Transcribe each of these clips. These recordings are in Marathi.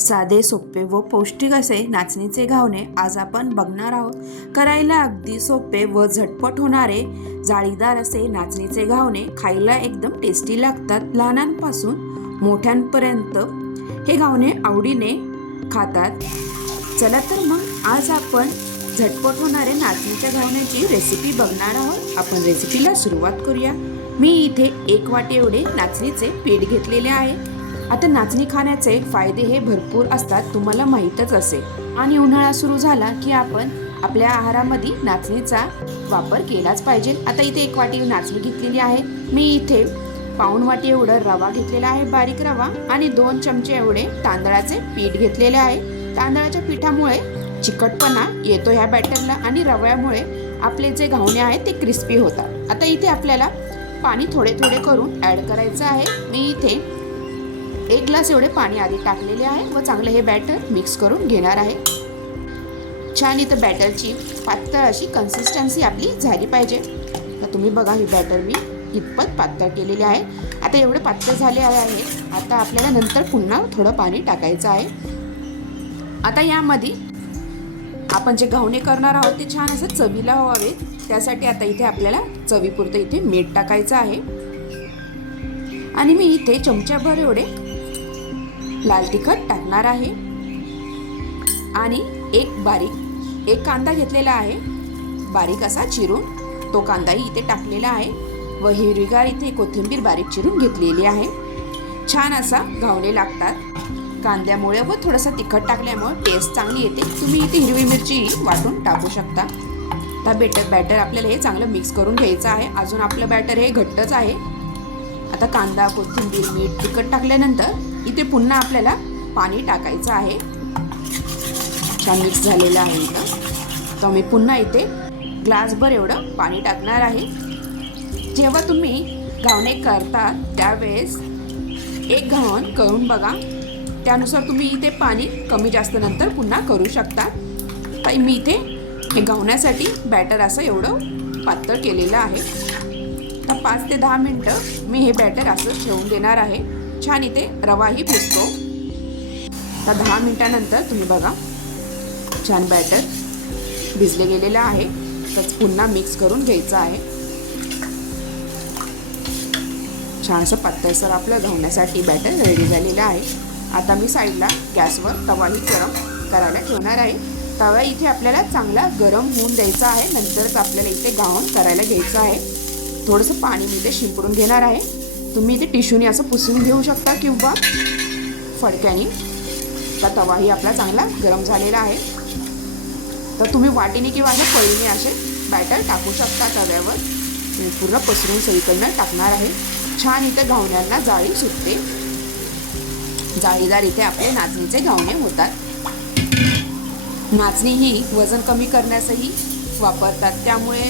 साधे सोपे व पौष्टिक असे नाचणीचे घावणे आज आपण बघणार आहोत. करायला अगदी सोपे व झटपट होणारे जाळीदार असे नाचणीचे घावणे खायला एकदम टेस्टी लागतात. लहानांपासून मोठ्यांपर्यंत हे घावणे आवडीने खातात. चला तर मग आज आपण झटपट होणारे नाचणीच्या घावण्याची रेसिपी बघणार आहोत. आपण रेसिपीला सुरुवात करूया. मी इथे 1 वाटी एवढे नाचणीचे पीठ घेतलेले आहे. आता नाचणी खाण्याचे फायदे हे भरपूर असतात, तुम्हाला माहीतच असेल. आणि उन्हाळा सुरू झाला की आपण आपल्या आहारामध्ये नाचणीचा वापर केलाच पाहिजे. आता इथे 1 वाटी नाचणी घेतलेली आहे. मी इथे पाऊण वाटी एवढं रवा घेतलेला आहे, बारीक रवा, आणि 2 चमचे एवढे तांदळाचे पीठ घेतलेले आहे. तांदळाच्या पिठामुळे चिकटपणा येतो ह्या बॅटरला आणि रव्यामुळे आपले जे घावणे आहेत ते क्रिस्पी होतात. आता इथे आपल्याला पाणी थोडे थोडे करून ॲड करायचं आहे. मी इथे 1 ग्लास एवढे पाणी आधी टाकलेले आहे व चांगलं हे बॅटर मिक्स करून घेणार आहे. छान इथं बॅटरची पातळ अशी कन्सिस्टन्सी आपली झाली पाहिजे. तर तुम्ही बघा, ही बॅटर मी इतपत पातळ केलेली आहे. आता एवढे पातळ झाले आहे. आता आपल्याला नंतर पुन्हा थोडं पाणी टाकायचं आहे. आता यामध्ये आपण जे घावणे करणार आहोत ते छान असं चवीला व्हावेत, त्यासाठी आता इथे आपल्याला चवीपुरतं इथे मीठ टाकायचं आहे. आणि मी इथे चमच्याभर एवढे लाल तिखट टाकणार आहे. आणि एक कांदा घेतलेला आहे, बारीक असा चिरून तो कांदाही इथे टाकलेला आहे. व हिरवीगार इथे कोथिंबीर बारीक चिरून घेतलेली आहे. छान असा घावणे लागतात कांद्यामुळे व थोडंसं तिखट टाकल्यामुळे टेस्ट चांगली येते. तुम्ही इथे हिरवी मिरची वाटून टाकू शकता. आता बॅटर आपल्याला हे चांगलं मिक्स करून घ्यायचं आहे. अजून आपलं बॅटर हे घट्टच आहे. आता कांदा, कोथिंबीर, मीठ, तिखट टाकल्यानंतर इथे पुन्हा आपल्याला पाणी टाकायचं आहे. छान मिक्स झालेलं आहे इथं. तर मी पुन्हा इथे ग्लासभर एवढं पाणी टाकणार आहे. जेव्हा तुम्ही घावणे करता त्यावेळेस एक घावन करून बघा, त्यानुसार तुम्ही इथे पाणी कमी जास्त नंतर पुन्हा करू शकता. तर मी इथे हे घावण्यासाठी बॅटर असं एवढं पातळ केलेलं आहे. तर 5 ते 10 मिनटं मी हे बॅटर असं ठेवून देणार आहे. छान इथे रवाही भिजतो. तर 10 मिनटानंतर तुम्ही बघा, छान बॅटर भिजले गेलेलं आहे. तर पुन्हा मिक्स करून घ्यायचं आहे. छानसं पातळसर आपलं घावण्यासाठी बॅटर रेडी झालेलं आहे. आता मी साईडला गॅसवर तवाही गरम करायला ठेवणार आहे. तवा इथे आपल्याला चांगला गरम होऊन द्यायचा आहे. नंतरच आपल्याला इथे घावण करायला घ्यायचं आहे. थोडंसं पाणी मी इथे शिंपडून घेणार आहे. तुम्ही इथे टिश्यूने असं पुसून घेऊ शकता किंवा फडक्याने. तर तवाही आपला चांगला गरम झालेला आहे. तर तुम्ही वाटीने किंवा अशा पळीने असे बॅटर टाकू शकता तव्यावर. मी पूर्ण पसरून सगळीकडनं टाकणार आहे. छान इथे घावण्यांना जाळी सुटते. जाळीदार इथे आपले नाचणीचे घावणे होतात. नाचणी ही वजन कमी करण्यासही वापरतात, त्यामुळे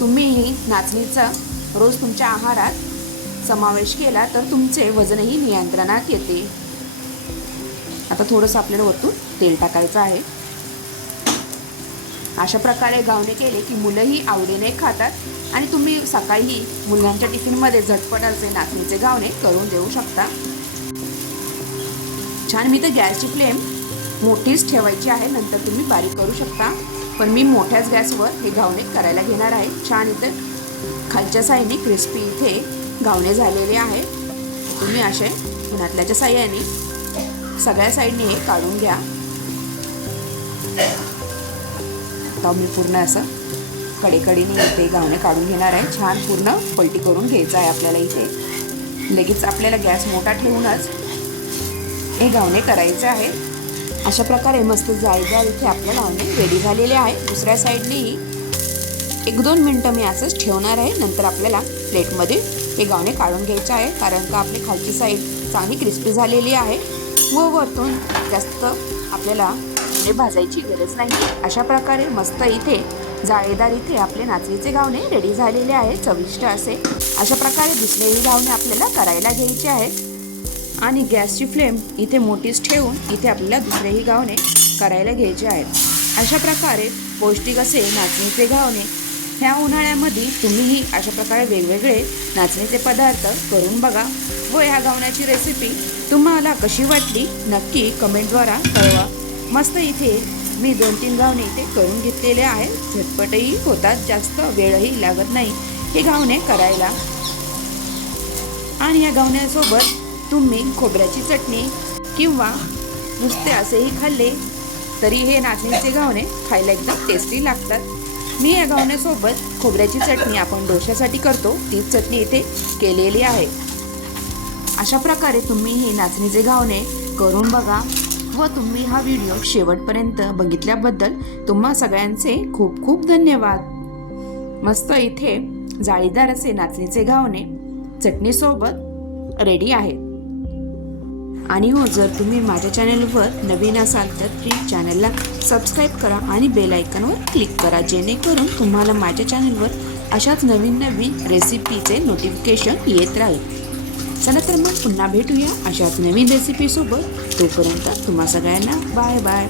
तुम्हीही नाचणीचा रोज तुमच्या आहारात समावेश केला तर तुमचे वजनही नियंत्रणात येते. आता थोडंसं आपल्याला वरतून तेल टाकायचं आहे. अशा प्रकारे घावणे केले की मुलंही आवडीने खातात आणि तुम्ही सकाळी मुलांच्या टिफिनमध्ये झटपट असे नाचणीचे घावणे करून देऊ शकता. छान मी तर गॅसची फ्लेम मोठीच ठेवायची आहे, नंतर तुम्ही बारीक करू शकता. पण मी मोठ्याच गॅसवर हे घावणे करायला घेणार आहे. छान इथे खालच्या साईडने क्रिस्पी इथे घावणे झालेले आहे. तुम्ही असे उन्हातल्याच्या साह्याने सगळ्या साईडने हे काढून घ्या. आता मी पूर्ण असं कडेकडीने इथे घावणे काढून घेणार आहे. छान पूर्ण पलटी करून घ्यायचं आहे आपल्याला. इथे लगेच आपल्याला गॅस मोठा ठेवूनच हे घावणे करायचे आहे. अशा प्रकारे मस्त जाळीदार इथे आपले घावणे रेडी झालेले आहे. दुसऱ्या साईडनेही 1-2 मिनटं मी असंच ठेवणार आहे. नंतर आपल्याला प्लेटमध्ये हे घावणे काढून घ्यायचे आहे, कारण का आपली खालची साईड चांगली क्रिस्पी झालेली आहे व वरतून जास्त आपल्याला भाजायची गरज नाही. अशा प्रकारे मस्त इथे जाळीदार इथे आपले नाचणीचे घावणे रेडी झालेले आहे, चविष्ट असे. अशा प्रकारे दुसरेही घावणे आपल्याला करायला घ्यायचे आहेत आणि गॅसची फ्लेम इथे मोठीच ठेवून इथे आपल्याला दुसरेही घावणे करायला घ्यायचे आहेत. अशा प्रकारे पौष्टिक असे नाचणीचे घावणे ह्या उन्हाळ्यामध्ये तुम्हीही अशा प्रकारे वेगवेगळे नाचणीचे पदार्थ करून बघा व ह्या घावण्याची रेसिपी तुम्हाला कशी वाटली नक्की कमेंटद्वारा कळवा. मस्त इथे मी 2-3 घावणे इथे करून घेतलेले आहेत. झटपटही होतात, जास्त वेळही लागत नाही हे घावणे करायला. आणि या घावण्यासोबत तुम्ही खोबऱ्याची चटणी किंवा नुसते असेही खाल्ले तरी हे नाचणीचे घावणे खायला एकदम टेस्टी लागतात. मी या घावण्यासोबत खोबऱ्याची चटणी आपण डोश्यासाठी करतो तीच चटणी इथे केलेली आहे. अशा प्रकारे तुम्ही ही नाचणीचे घावणे करून बघा व तुम्ही हा व्हिडिओ शेवटपर्यंत बघितल्याबद्दल तुम्हा सगळ्यांचे खूप खूप धन्यवाद. मस्त इथे जाळीदार असे नाचणीचे घावणे चटणीसोबत रेडी आहेत. आणि हो, जर तुम्ही माझ्या चॅनलवर नवीन असाल तर प्लीज चॅनलला सबस्क्राईब करा आणि बेल आयकॉनवर क्लिक करा, जेणेकरून तुम्हाला माझ्या चॅनलवर अशाच नवीन रेसिपीचे नोटिफिकेशन येत राहील. चला तर मग पुन्हा भेटूया अशाच नवीन रेसिपीसोबत. तोपर्यंत तुम्हा सगळ्यांना बाय बाय.